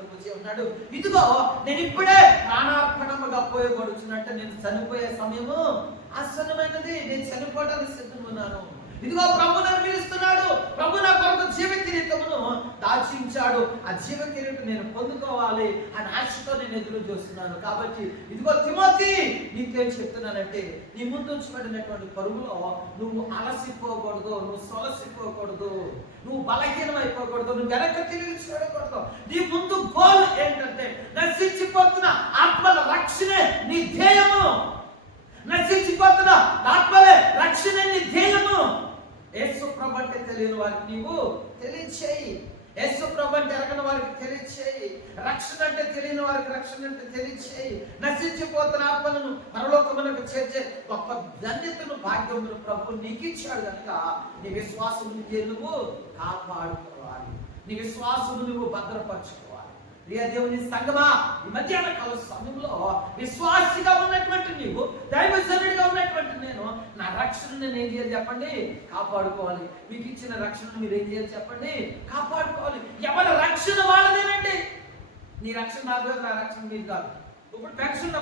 ప్రభు ఉన్నాడు, ఇదిగో నేను ఇప్పుడే ప్రాణార్పణముగా పోయబడుచున్నట్టు, నేను చనిపోయే సమయము ఆసన్నమైనది, నేను చనిపోవడానికి సిద్ధమున్నాను. ఇదిగో ప్రభు నన్ను పిలుస్తున్నాడు, ప్రభు నా కొరకు జీవ కిరీటమును దాచించాడు, ఆ జీవ కిరీటం నేను పొందుకోవాలి అని ఆశతో నేను ఎదురు చూస్తున్నాను. కాబట్టి ఇదిగో తిమోతి, నీకేం చెప్తున్నానంటే, నీ ముందు ఉంచబడినటువంటి పరుగులో నువ్వు అలసిపోకూడదు, నువ్వు సొలసిపోకూడదు, నువ్వు బలహీనమైపోకూడదు, నువ్వు వెనక్కి తిరిగి చూడకూడదు. నీ ముందు గోల్ ఏంటంటే, నశించిపోతున్న ఆత్మల రక్షణే నీ ధ్యేయము. నశించిపోతున్న ఆత్మలే రక్షణ నీ ధ్యేయము. యేసు ప్రభు అంటే తెలియని వారికి నీవు తెలియచేయి, యేసు ప్రభు అంటే ఎరగని వారికి తెలియచేయి, రక్షణ అంటే తెలియని వారికి రక్షణ అంటే తెలియచేయి. నశించిపోతున్న ఆత్మలను పరలోకమునకు చేర్చే గొప్ప ధన్యతను, భాగ్యమును ప్రభు నీకు ఇచ్చాడు కనుక నీ విశ్వాసము నువ్వు కాపాడుకోవాలి, నీ విశ్వాసము నువ్వు భద్రపరచుకోవాలి. ప్రియ దేవుని సంగమా, ఈ మధ్యాహ్న కాల సమయంలో విశ్వాసిగా ఉన్నటువంటి నీవు, దైవజనుడిగా ఉన్నటువంటి నేను, నా రక్షణ నేను ఏం చేయాలి చెప్పండి? కాపాడుకోవాలి. మీకు ఇచ్చిన రక్షణను మీరు ఏం చేయాలి చెప్పండి? కాపాడుకోవాలి. ఎవరి రక్షణ వాళ్ళదేనండి. నీ రక్షణ నాది కాదు, నా రక్షణ మీది కాదు. ఇప్పుడు పెన్షన్